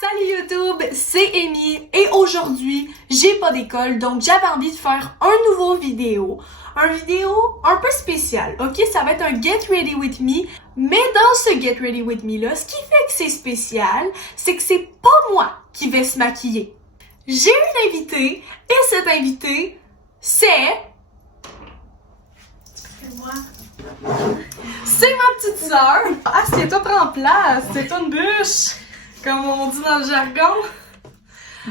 Salut YouTube, c'est Amy et aujourd'hui, j'ai pas d'école donc j'avais envie de faire un nouveau vidéo. Un vidéo un peu spécial, ok? Ça va être un Get Ready With Me, mais dans ce Get Ready With Me là, ce qui fait que c'est spécial, c'est que c'est pas moi qui vais se maquiller. J'ai une invitée et cette invitée, c'est... Excusez-moi. C'est ma petite sœur. Ah, c'est-toi prends place, c'est-toi une bûche. Comme on dit dans le jargon.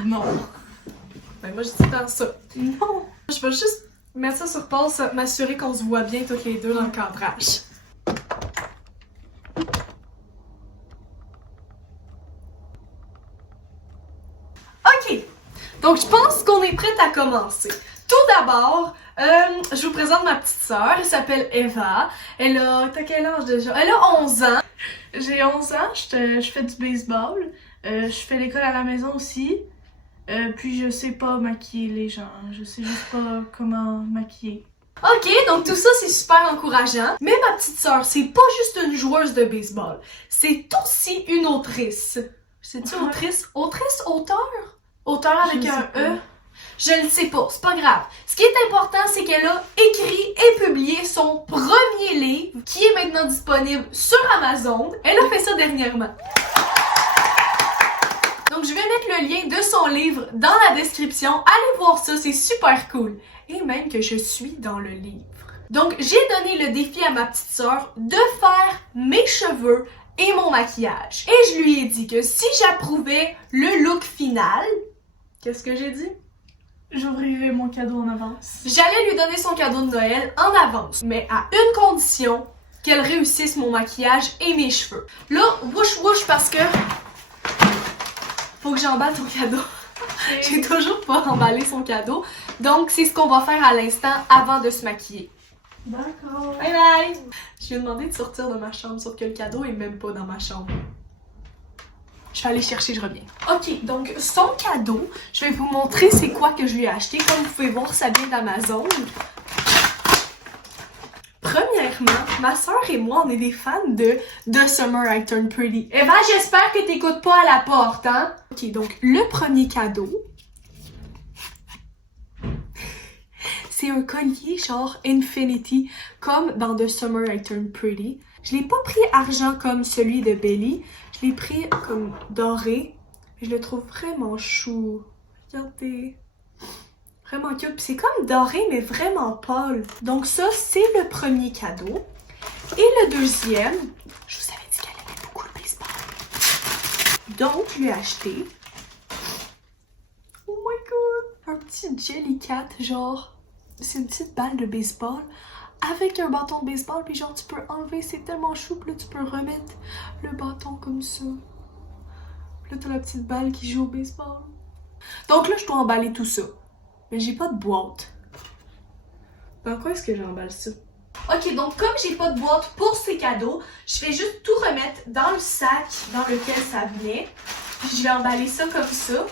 Non. Ben moi je dis dans ça. Non. Je vais juste mettre ça sur pause, m'assurer qu'on se voit bien toutes les deux dans le cadrage. Ok. Donc je pense qu'on est prête à commencer. Tout d'abord, je vous présente ma petite sœur. Elle s'appelle Eva. Elle a... T'as quel âge déjà? Elle a 11 ans. J'ai 11 ans, je fais du baseball, je fais l'école à la maison aussi, puis je sais pas maquiller les gens, je sais juste pas comment maquiller. Ok, donc tout ça c'est super encourageant, mais ma petite sœur, c'est pas juste une joueuse de baseball, c'est aussi une autrice. C'est-tu autrice? Autrice? Auteur? Auteur avec un E? Je ne sais pas, c'est pas grave. Ce qui est important, c'est qu'elle a écrit et publié son premier livre qui est maintenant disponible sur Amazon. Elle a fait ça dernièrement. Donc je vais mettre le lien de son livre dans la description. Allez voir ça, c'est super cool. Et même que je suis dans le livre. Donc j'ai donné le défi à ma petite sœur de faire mes cheveux et mon maquillage. Et je lui ai dit que si j'approuvais le look final... Qu'est-ce que j'ai dit? J'ouvrirai mon cadeau en avance. J'allais lui donner son cadeau de Noël en avance, mais à une condition, qu'elle réussisse mon maquillage et mes cheveux. Là, wouch wouch parce que faut que j'emballe ton cadeau. J'ai toujours pas emballé son cadeau, donc c'est ce qu'on va faire à l'instant avant de se maquiller. D'accord. Bye bye! Je lui ai demandé de sortir de ma chambre, sauf que le cadeau est même pas dans ma chambre. Je vais aller chercher, je reviens. Ok, donc son cadeau, je vais vous montrer c'est quoi que je lui ai acheté. Comme vous pouvez voir, ça vient d'Amazon. Premièrement, ma soeur et moi, on est des fans de The Summer I Turned Pretty. Eva, j'espère que t'écoutes pas à la porte, hein? Ok, donc le premier cadeau, c'est un collier genre Infinity, comme dans The Summer I Turned Pretty. Je l'ai pas pris argent comme celui de Belly. Je l'ai pris comme doré. Je le trouve vraiment chou. Regardez. Vraiment cute. Puis c'est comme doré, mais vraiment pâle. Donc ça, c'est le premier cadeau. Et le deuxième, je vous avais dit qu'elle aimait beaucoup le baseball. Donc, je lui ai acheté... Oh my god! Un petit Jellycat, genre... C'est une petite balle de baseball. Avec un bâton de baseball, puis genre tu peux enlever, c'est tellement chou, puis là tu peux remettre le bâton comme ça. Puis là t'as la petite balle qui joue au baseball. Donc là je dois emballer tout ça. Mais j'ai pas de boîte. Dans quoi est-ce que j'emballe ça? Ok, donc comme j'ai pas de boîte pour ces cadeaux, je vais juste tout remettre dans le sac dans lequel ça venait. Puis je vais emballer ça comme ça.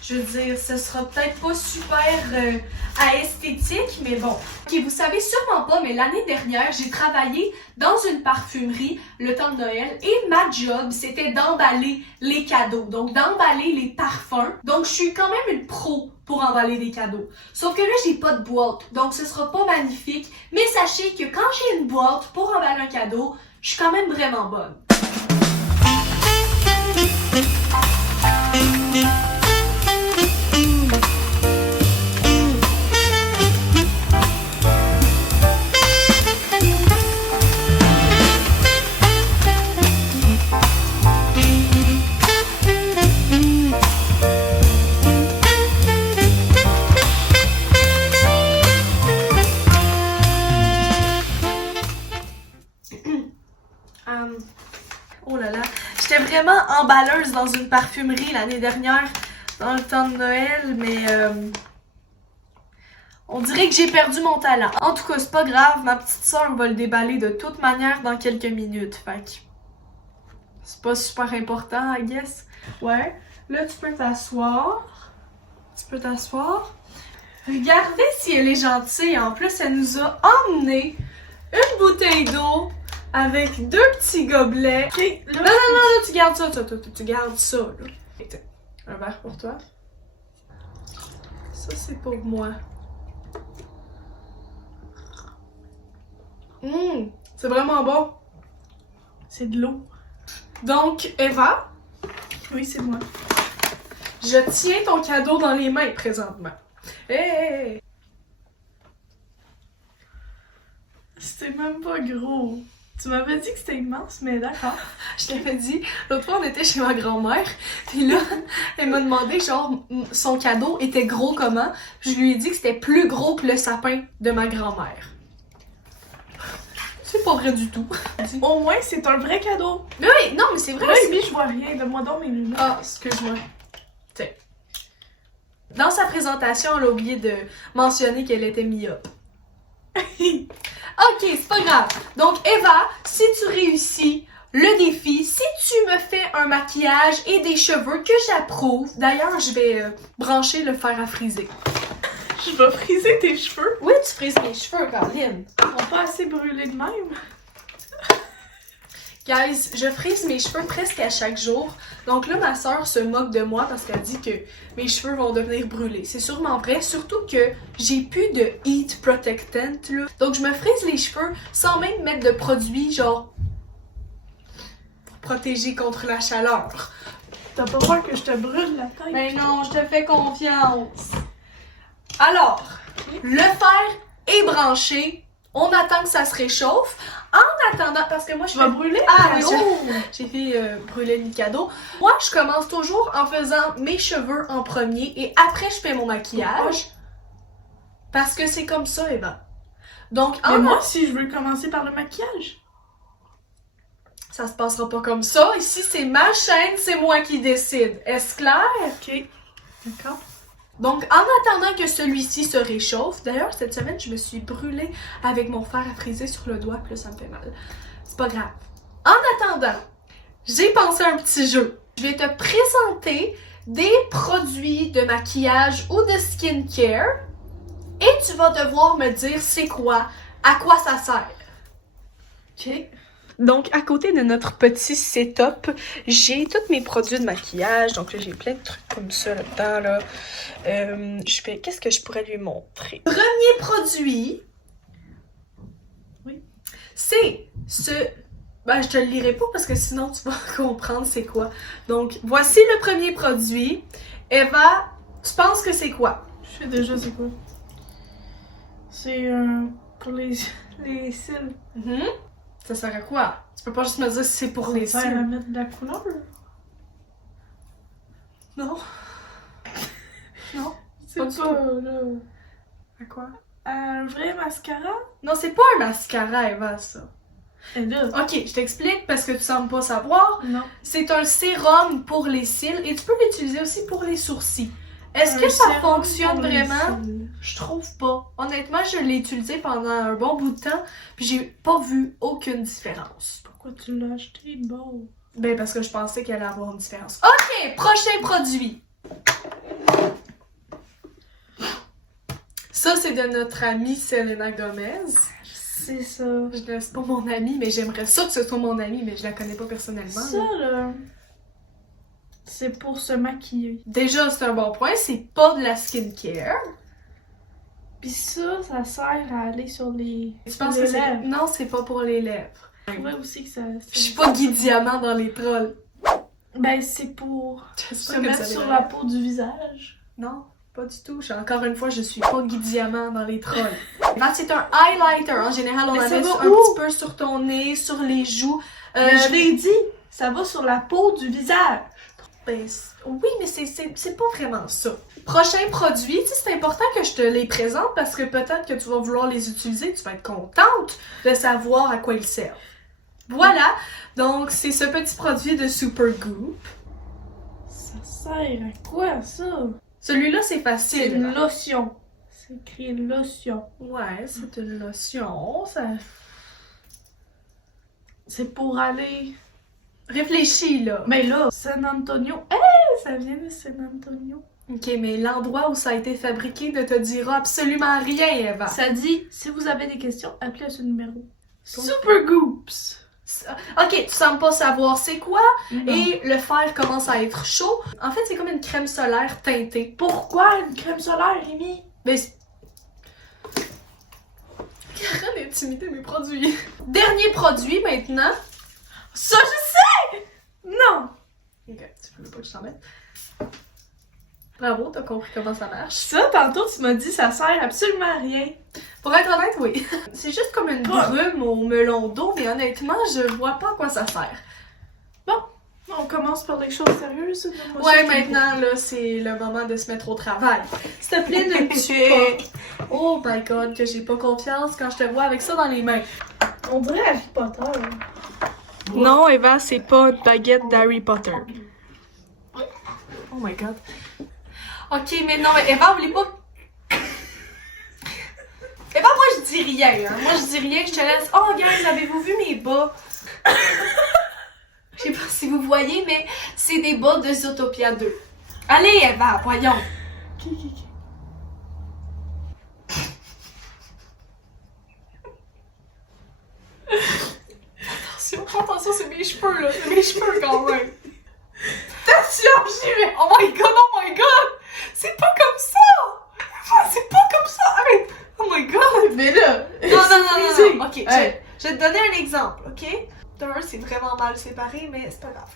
Je veux dire, ce sera peut-être pas super esthétique, mais bon. Ok, vous savez sûrement pas, mais l'année dernière, j'ai travaillé dans une parfumerie le temps de Noël et ma job, c'était d'emballer les cadeaux, donc d'emballer les parfums. Donc, je suis quand même une pro pour emballer des cadeaux. Sauf que là, j'ai pas de boîte, donc ce sera pas magnifique. Mais sachez que quand j'ai une boîte pour emballer un cadeau, je suis quand même vraiment bonne. Oh là là, j'étais vraiment emballeuse dans une parfumerie l'année dernière, dans le temps de Noël, mais on dirait que j'ai perdu mon talent. En tout cas, c'est pas grave, ma petite soeur va le déballer de toute manière dans quelques minutes, fait que c'est pas super important, I guess. Ouais, là tu peux t'asseoir, Regardez si elle est gentille, en plus elle nous a emmené une bouteille d'eau avec 2 petits gobelets. Okay. Là, non, tu gardes ça, tu gardes ça, là. Tiens, un verre pour toi. Ça, c'est pour moi. C'est vraiment bon. C'est de l'eau. Donc, Eva, Oui, c'est moi. je tiens ton cadeau dans les mains présentement. Hey! C'est même pas gros. Tu m'avais dit que c'était immense, mais d'accord. Je t'avais dit, l'autre fois on était chez ma grand-mère, puis là, elle m'a demandé genre son cadeau était gros comment. Je lui ai dit que c'était plus gros que le sapin de ma grand-mère. C'est pas vrai du tout. Au moins, c'est un vrai cadeau. Oui, non, mais c'est vrai. Oui, je vois rien. Donne-moi donc mes lunettes. Ah, excuse-moi. Tiens. Dans sa présentation, elle a oublié de mentionner qu'elle était myope. Ok, c'est pas grave. Donc, Eva, si tu réussis le défi, si tu me fais un maquillage et des cheveux que j'approuve, d'ailleurs, je vais brancher le fer à friser. Je vais friser tes cheveux. Oui, tu frises mes cheveux, Caroline. Ils sont pas assez brûlés de même. Guys, je frise mes cheveux presque à chaque jour. Donc là, ma soeur se moque de moi parce qu'elle dit que mes cheveux vont devenir brûlés. C'est sûrement vrai, surtout que j'ai plus de heat protectant, là. Donc je me frise les cheveux sans même mettre de produits, genre, pour protéger contre la chaleur. T'as pas peur que je te brûle la tête? Mais non, je te fais confiance. Alors, le fer est branché. On attend que ça se réchauffe. En attendant, parce que moi je Tu vas fais... brûler? Ah oui, Oh! j'ai fait brûler le cadeau. Moi, je commence toujours en faisant mes cheveux en premier et après je fais mon maquillage. Parce que c'est comme ça, Eva. Donc, Mais moi, si je veux commencer par le maquillage. ça se passera pas comme ça. Ici, c'est ma chaîne, c'est moi qui décide. Est-ce clair? Ok. D'accord. Donc, en attendant que celui-ci se réchauffe, d'ailleurs, cette semaine, je me suis brûlée avec mon fer à friser sur le doigt, puis là, ça me fait mal. C'est pas grave. En attendant, j'ai pensé à un petit jeu. Je vais te présenter des produits de maquillage ou de skincare et tu vas devoir me dire c'est quoi, à quoi ça sert. Ok. Donc, à côté de notre petit setup, j'ai tous mes produits de maquillage. Donc là, j'ai plein de trucs comme ça là-dedans, là. Qu'est-ce que je pourrais lui montrer? Premier produit. Oui. C'est ce... Ben, je te le lirai pas parce que sinon, tu vas comprendre c'est quoi. Donc, voici le premier produit. Eva, tu penses que c'est quoi? Je sais déjà c'est quoi. C'est pour les cils. Ça sert à quoi? Tu peux pas juste me dire si c'est pour les Ça sert à cils. mettre de la couleur. Non? Non? C'est Pas pas, du tout. là, À quoi? un vrai mascara. Non, c'est pas un mascara, Eva, ça. Et là, Ok, je t'explique parce que tu sembles pas savoir. non. C'est un sérum pour les cils et tu peux l'utiliser aussi pour les sourcils. Est-ce Un que ça sérum fonctionne pour les vraiment? cils. Je trouve pas. Honnêtement, je l'ai utilisé pendant un bon bout de temps puis j'ai pas vu aucune différence. Pourquoi tu l'as acheté? Bon. Ben parce que je pensais qu'elle allait avoir une différence. Ok, prochain produit. Ça, c'est de notre amie Selena Gomez. C'est ça. C'est pas mon amie, mais j'aimerais ça que ce soit mon amie, mais je la connais pas personnellement. Ça, là, c'est pour se maquiller. Déjà, c'est un bon point, c'est pas de la skincare. Puis ça sert à aller sur les... Tu penses les que c'est... lèvres. Non, c'est pas pour les lèvres. Je trouvais aussi que ça... Je suis pas Guy Diamant dans les trolls. Ben, c'est pour se J'espère que mettre ça sur les la lèvres. peau du visage. Non, pas du tout. Encore une fois, je suis pas Guy Diamant dans les trolls. Là, c'est un highlighter. En général, on Mais en ça met va un où? petit peu sur ton nez, sur les joues. Mais je l'ai dit, ça va sur la peau du visage. Ben, oui, mais c'est pas vraiment ça. Prochain produit, tu sais, c'est important que je te les présente parce que peut-être que tu vas vouloir les utiliser, tu vas être contente de savoir à quoi ils servent. Voilà, donc c'est ce petit produit de Supergoop. Ça sert à quoi, ça? Celui-là, c'est C'est facile. une lotion. C'est écrit lotion. Ouais, c'est une lotion, ça... C'est pour aller... Réfléchis, là. Mais là, San Antonio. Hey, ça vient de San Antonio. Ok, mais l'endroit où ça a été fabriqué ne te dira absolument rien, Eva. Ça dit, si vous avez des questions, appelez à ce numéro. Supergoops. Ok, tu sembles pas savoir c'est quoi, Non. et le fer commence à être chaud. En fait, c'est comme une crème solaire teintée. Pourquoi une crème solaire, Rémi? Mais arrête d'intimider mes produits. Dernier produit maintenant. Ça, je sais! Non! Ok, tu veux pas que je t'en mette. Bravo, t'as compris comment ça marche. Ça, tantôt, tu m'as dit ça sert absolument à rien. Pour être honnête, oui. C'est juste comme une brume au melon d'eau, mais honnêtement, je vois pas à quoi ça sert. On commence par des choses sérieuses. Ouais, maintenant, là, c'est le moment de se mettre au travail. S'il te plaît, ne me tue pas. Oh my god, que j'ai pas confiance quand je te vois avec ça dans les mains. On dirait Harry Potter. Non, Eva, c'est pas une baguette d'Harry Potter. Oh my god. Ok, mais non, mais Eva, oublie pas. Eva, moi je dis rien. Hein. Moi je dis rien, je te laisse. Oh, guys, avez-vous vu mes bas? Je sais pas si vous voyez, mais c'est des bas de Zootopia 2. Allez, Eva, voyons. Ok. Attention, c'est mes cheveux, là. C'est mes cheveux quand même. Attention, j'y vais! Oh my god! C'est pas comme ça! Eva, c'est pas comme ça! Arrête! Oh my god! Mais là! Non. Ok, Hey. je vais te donner un exemple, ok? D'un, c'est vraiment mal séparé, mais c'est pas grave.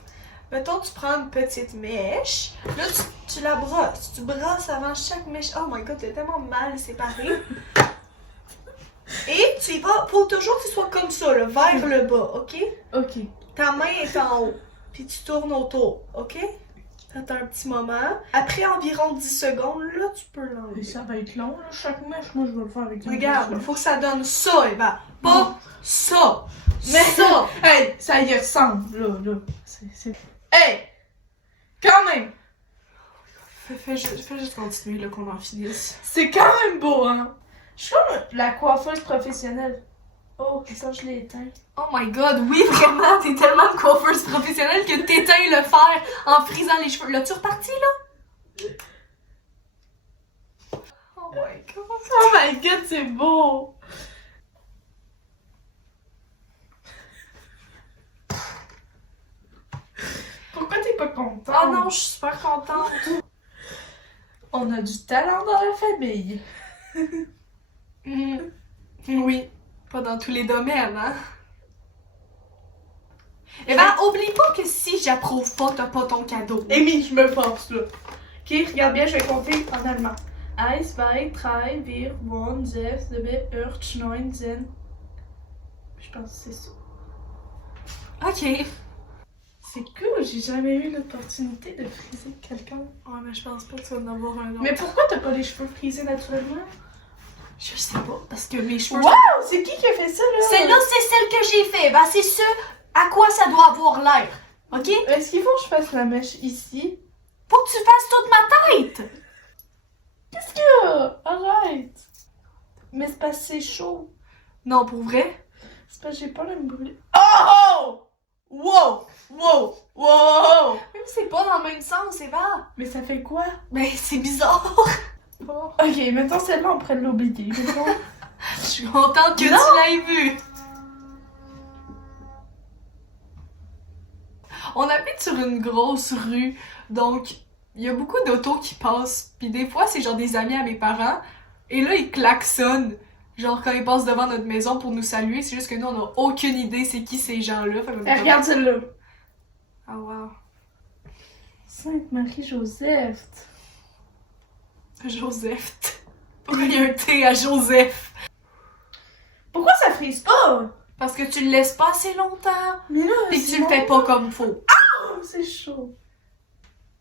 Mettons, tu prends une petite mèche, là, tu la brosses. Tu brosses avant chaque mèche. Oh my god, t'es tellement mal séparé. Et tu y vas, faut toujours que tu sois comme ça, là, vers le bas, ok? Ok. Ta main est en haut, puis tu tournes autour, ok? T'attends un petit moment. Après environ 10 secondes, là, tu peux Et l'enlever. ça va être long, là, chaque mèche. Moi, je vais le faire avec une Regarde, mèche, faut que ça donne ça, Eva. Pas ça. Mais Ça. Hey, ça y ressemble, là. C'est... Hey! Quand même! Fais juste continuer, là, qu'on en finisse. C'est quand même beau, hein? Je suis comme la coiffeuse professionnelle. Oh, ça, je l'ai éteint. Oh my god, oui, vraiment, t'es tellement une coiffeuse professionnelle que t'éteins le fer en frisant les cheveux. L'as-tu reparti, là? Oh my god. Oh my god, c'est beau! Pourquoi t'es pas contente? Oh non, je suis super contente. On a du talent dans la famille. Oui, pas dans tous les domaines, hein. Eh ben, oublie pas que si j'approuve pas, t'as pas ton cadeau. Amy, je me force, là. Ok, regarde bien, je vais compter en allemand. 1, 2, 3, 4, 5, 6, 7, 8, 9, 10. Je pense que c'est ça. Ok. C'est cool, j'ai jamais eu l'opportunité de friser quelqu'un. Ouais, mais je pense pas que tu vas en avoir un autre. Mais pourquoi t'as pas les cheveux frisés naturellement? Je sais pas, parce que mes cheveux... Wow! C'est qui a fait ça, là? Celle-là, c'est celle que j'ai fait. Ben, c'est ce à quoi ça doit avoir l'air. Ok? Est-ce qu'il faut que je fasse la mèche ici? Faut que tu fasses toute ma tête. Qu'est-ce qu'il y a? Arrête! Mais c'est parce que c'est chaud. Non, pour vrai? C'est parce que j'ai pas le brûler. Oh! Wow! Wow! Wow! Même si c'est pas dans le même sens, Eva. Mais ça fait quoi? Mais c'est bizarre. Oh. Ok, maintenant celle-là, on pourrait l'oublier. Mettons. Je suis contente que Non. tu l'aies vu. On habite sur une grosse rue, donc il y a beaucoup d'autos qui passent. Puis des fois, c'est genre des amis à mes parents. Et là, ils klaxonnent. Genre quand ils passent devant notre maison pour nous saluer. C'est juste que nous, on a aucune idée c'est qui ces gens-là. Fait qu'on est Eh, regarde celle-là. comme... Ah, wow. Sainte Marie-Joseph. Joseph. Pourquoi il y a un T à Joseph? Pourquoi ça frise pas? Parce que tu le laisses pas assez longtemps. Mais là, Pis que tu le fais pas comme faut. Oh, c'est chaud.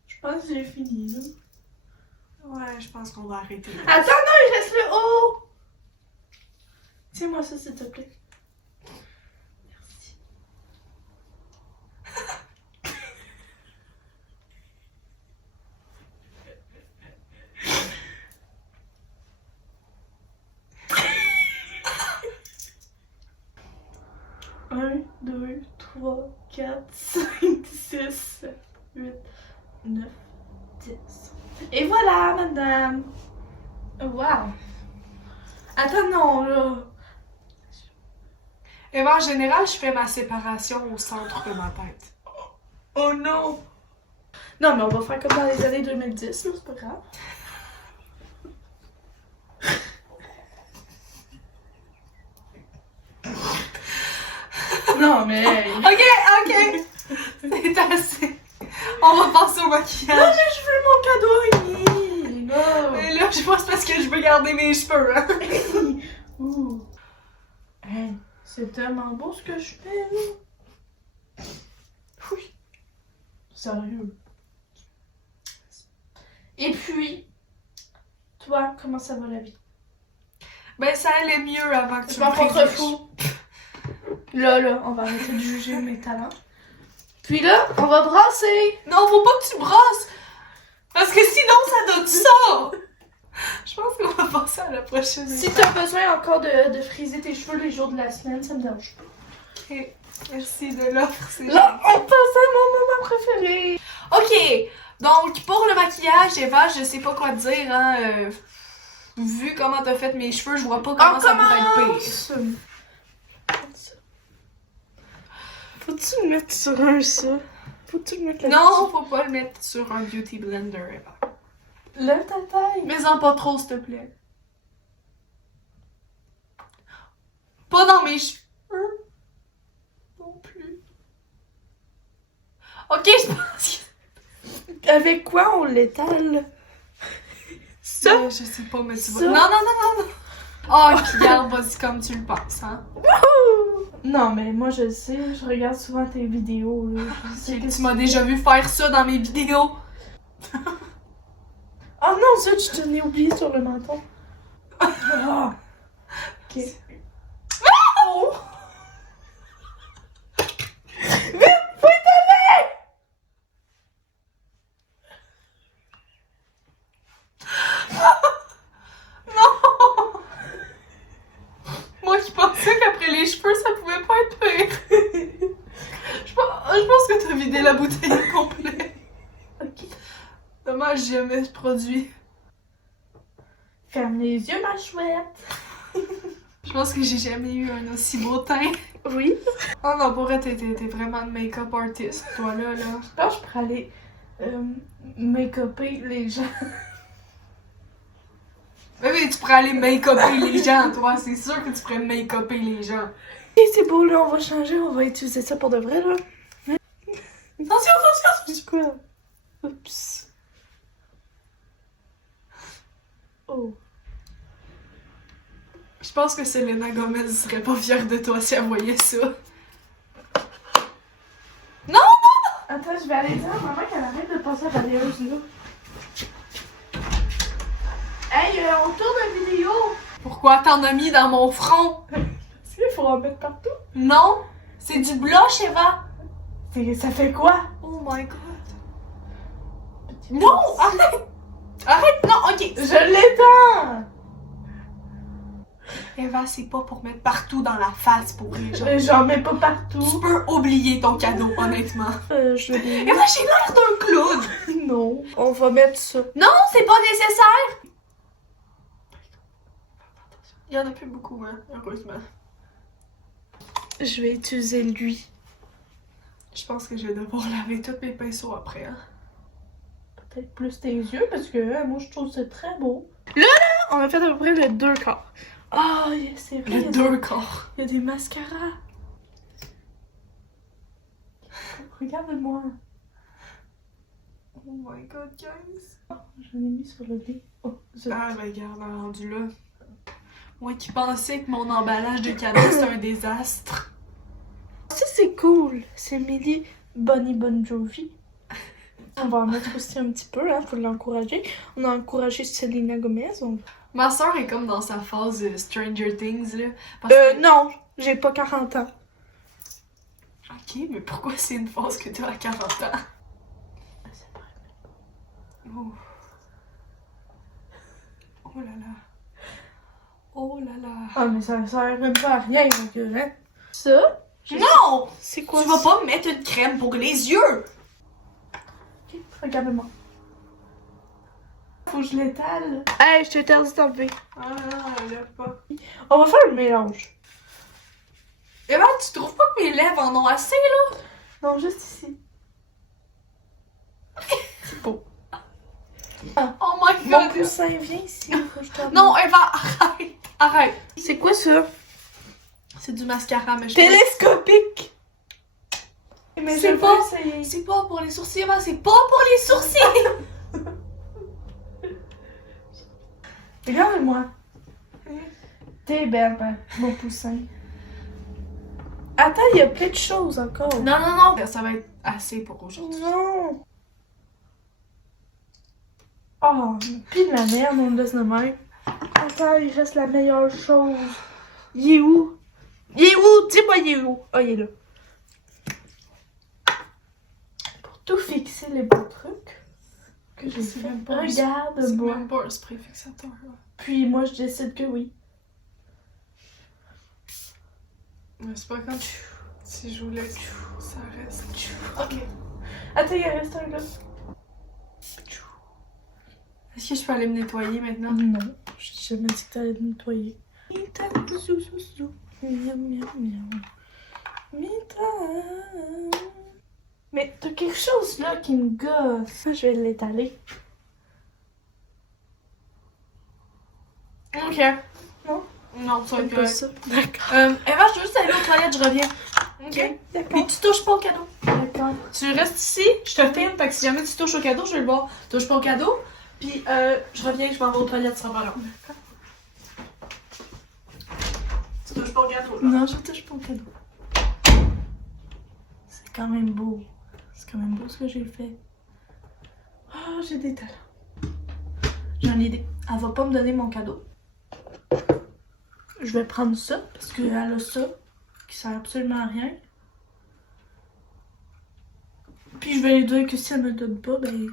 Je pense que j'ai fini, là. Ouais, je pense qu'on va arrêter. Attends, non, il reste le haut. Tiens-moi ça, s'il te plaît. Merci. Un, 2, 3, 4, 5, 6, 7, 8, 9, 10. Et voilà, madame. Wow. Attends, non, là. Et en général, je fais ma séparation au centre de ma tête. Oh non! Non, mais on va faire comme dans les années 2010, là, c'est pas grave. Non, mais... Ok, ok! C'est assez. On va passer au maquillage. Non, mais je veux mon cadeau, Amy! Non! Et là, je pense parce que je veux garder mes cheveux, hein. Ouh. Hey, c'est tellement beau ce que je fais, là. Oui. Sérieux. Et puis, toi, comment ça va la vie? Ben, ça allait mieux avant que tu Je m'en me contrefous. Là, on va arrêter de juger mes talents. Puis là, on va brasser. Non, faut pas que tu brosses! Parce que sinon, ça donne ça! Je pense qu'on va passer à la prochaine Si étape. t'as besoin encore de friser tes cheveux les jours de la semaine, ça me dérange pas. Ok, merci de l'offre. c'est Là, on passe à mon moment préféré. Ok, donc pour le maquillage, Eva, je sais pas quoi te dire, hein. Vu comment t'as fait mes cheveux, je vois pas comment ça pourrait être pire. Faut-tu le mettre sur un ça? Faut-tu le mettre là-dessus? Non, faut pas le mettre sur un beauty blender, Eva. Lève ta taille. Mets-en pas trop, s'il te plaît. Pas dans mes cheveux. Non plus. Ok, je pense que... Avec quoi on l'étale? Ça? Je sais pas, mais tu Ça? vas... Non, non, non, non, non. Oh, regarde, vas-y comme tu le penses, hein. Non, mais moi je le sais, je regarde souvent tes vidéos. Là. Je sais Tu m'as déjà vu faire ça dans mes vidéos. Oh non, ça, je t'en ai oublié sur le menton. Ah. Ok. Oh. Vite, faut étaler! Non! Moi qui pensais qu'après les cheveux, ça pouvait pas être pire. Je pense que t'as vidé la bouteille au complet. Ok. Dommage, j'ai jamais ce produit. Ferme les yeux, ma chouette. Je pense que j'ai jamais eu un aussi beau teint. Oui. Oh non, pour vrai, t'es vraiment de make-up artist, toi là. Je pense que je pourrais aller make-upper les gens. Mais oui, tu pourrais aller make-upper les gens, toi. C'est sûr que tu pourrais make-upper les gens. Ok, c'est beau, là, on va changer, on va utiliser ça pour de vrai, là. Attention, attention! C'est quoi? Oups. Oh. Je pense que Selena Gomez serait pas fière de toi si elle voyait ça. Non, non! Attends, je vais aller dire à maman qu'elle arrête de passer à la balayeuse, là. Hey, on tourne la vidéo! Pourquoi t'en as mis dans mon front? Est-ce qu'il faut en mettre partout? Non! C'est du blush, Eva! Ça fait quoi? Oh my god! Non! Arrête! Arrête! Non, ok! Je l'étends! Eva, c'est pas pour mettre partout dans la face pour les gens. J'en mets pas Tu partout. peux oublier ton cadeau, honnêtement. Je l'ai. Eva, j'ai l'air d'un clown! Non. On va mettre ça. Non, c'est pas nécessaire! Il y en a plus beaucoup, hein, heureusement. Je vais utiliser lui. Je pense que je vais devoir laver tous mes pinceaux après, hein. Peut-être plus tes yeux parce que moi je trouve ça très beau. Là, on a fait à peu près le 2 quarts. Ah, c'est vrai. Le deux corps. Il y a des mascaras. Regarde-moi. Oh my god, guys. J'en ai mis sur le lit. Oh, Ah, ben regarde, rendu là. Moi qui pensais que mon emballage de cadeaux c'était un désastre. Ça c'est cool. C'est Millie Bonnie Bon Jovi. On va en mettre aussi un petit peu, hein, pour l'encourager. On a encouragé Selena Gomez. Ma soeur est comme dans sa phase Stranger Things, là. Parce que... Non, j'ai pas 40 ans. Ok, mais pourquoi c'est une phase que t'as à 40 ans? Oh. Oh là là. Oh là là. Ah, mais ça sert même pas à rien, donc, hein. Ça? Non! C'est quoi Tu vas pas me mettre une crème pour les yeux! Ok, regarde-moi. Faut que je l'étale. Hey, je t'ai interdit d'enlever. Ah non, elle lève pas. On va faire le mélange. Eva, tu trouves pas que mes lèvres en ont assez, là? Non, juste ici. C'est beau. Oh my Mon god! poussin, viens ici. Faut que je te Non, Eva, arrête! Arrête! C'est quoi ça? C'est du mascara, mais je Télescopique! Mais C'est je pas- veux essayer. C'est pas pour les sourcils, Eva, c'est pas pour les sourcils! Regarde-moi. T'es belle, mon poussin. Attends, il y a plein de choses encore. Non, non, non, ça va être assez pour aujourd'hui. Non. Oh, pis de la merde, on me laisse de même. Attends, il reste la meilleure chose. Il est où? Il est où? Dis-moi, il est où? Oh, il est là. Pour tout fixer les beaux trucs que j'ai fait. C'est Regarde-moi. même pas un spray fixateur, là. Puis moi, je décide que oui. Mais c'est pas comme si je voulais que ça reste. Ok. Attends, il reste un là. Est-ce que je peux aller me nettoyer maintenant? Non, je t'ai jamais dit que t'allais te nettoyer. Mais t'as quelque chose là qui me gosse. Je vais l'étaler. Ok. Non? Non, ça va être Pas correct. ça. D'accord. Eva, je veux juste aller aux toilettes, je reviens. Ok? Puis D'accord. tu touches pas au cadeau. D'accord. Tu restes ici, je te filme, fait que si jamais tu touches au cadeau, je vais le voir. Touche pas au cadeau, puis je reviens, je m'en vais aux toilettes, ça sera pas long. Tu touches pas au cadeau, là. Non, je touche pas au cadeau. C'est quand même beau. C'est quand même beau ce que j'ai fait. Oh, j'ai des talents. J'ai une idée. Elle va pas me donner mon cadeau. Je vais prendre ça parce qu'elle a ça qui sert absolument à rien. Puis je vais lui dire que si elle me donne pas, ben.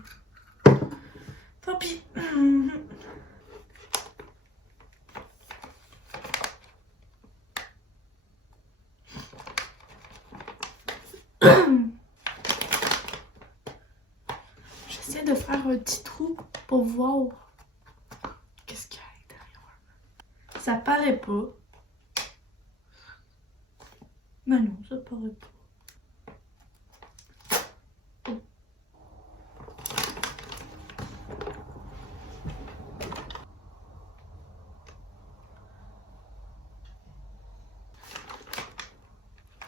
Tant pis. J'essaie de faire un petit trou pour voir qu'est-ce qu'il y a à l'intérieur. Ça paraît pas. Mais non, ça paraît pas.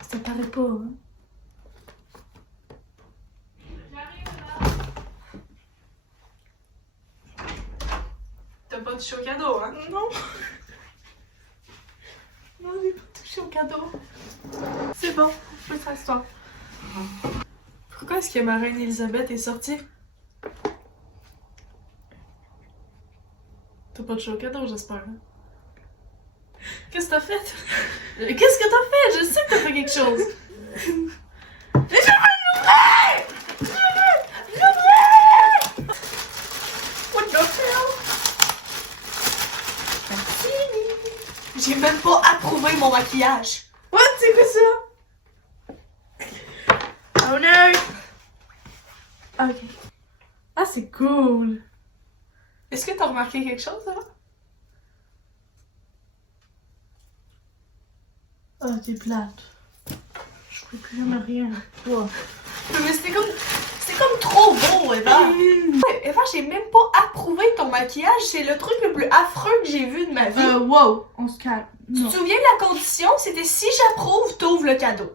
Ça paraît pas, hein. T'as pas touché au cadeau, hein? Non. Non, j'ai pas touché au cadeau. C'est bon, je peux s'asseoir. Pourquoi est-ce que ma reine Elisabeth est sortie? T'as pas touché au cadeau, j'espère. Hein? Qu'est-ce que t'as fait? Qu'est-ce que t'as fait? Je sais que t'as fait quelque chose. Mais je veux l'ouvrir! L'ouvrir! What the hell? J'ai même pas approuvé mon maquillage. What? C'est quoi ça? Oh no! Ok. Ah, c'est cool. Est-ce que t'as remarqué quelque chose, là? Ah, t'es plate. Je ferai plus jamais rien avec toi. Mais c'était comme trop beau, Eva. Ouais, Eva, j'ai même pas approuvé ton maquillage. C'est le truc le plus affreux que j'ai vu de ma vie. Wow, on se calme. Tu Non. te souviens de la condition? C'était si j'approuve, t'ouvres le cadeau.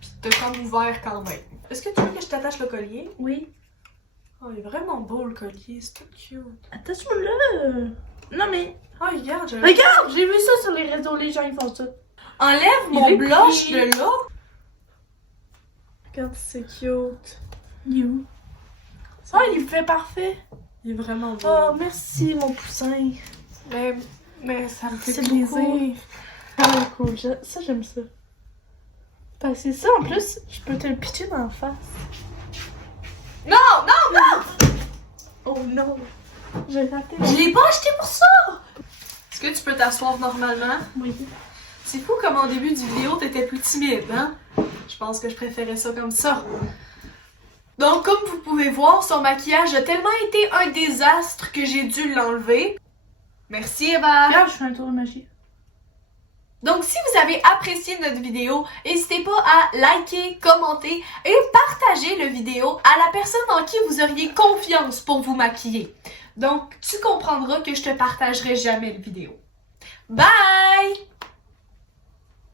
Pis t'as comme ouvert quand même. Est-ce que tu veux que je t'attache le collier? Oui. Oh, il est vraiment beau le collier, c'est tout cute. Attache-moi là. Non mais. Oh, regarde, je... Regarde, j'ai vu ça sur les réseaux, les gens ils font ça. Enlève Il mon est blush petit. de là. Regarde, c'est cute. You. Oh, il fait parfait. Il est vraiment beau. Oh, merci mon poussin. Mais ça me fait C'est plaisir. beaucoup. Ah, cool. Ça, j'aime ça. Parce que ça, en plus, je peux te le pitcher dans la face. Non, non, non! Oh non. J'ai raté. Je l'ai pas acheté pour ça! Est-ce que tu peux t'asseoir normalement? Oui. C'est fou comme en début du vidéo, t'étais plus timide, hein? Je pense que je préférais ça comme ça. Donc, comme vous pouvez voir, son maquillage a tellement été un désastre que j'ai dû l'enlever. Merci, Eva! Regarde, je fais un tour de magie. Donc, si vous avez apprécié notre vidéo, n'hésitez pas à liker, commenter et partager le vidéo à la personne en qui vous auriez confiance pour vous maquiller. Donc, tu comprendras que je te partagerai jamais le vidéo. Bye!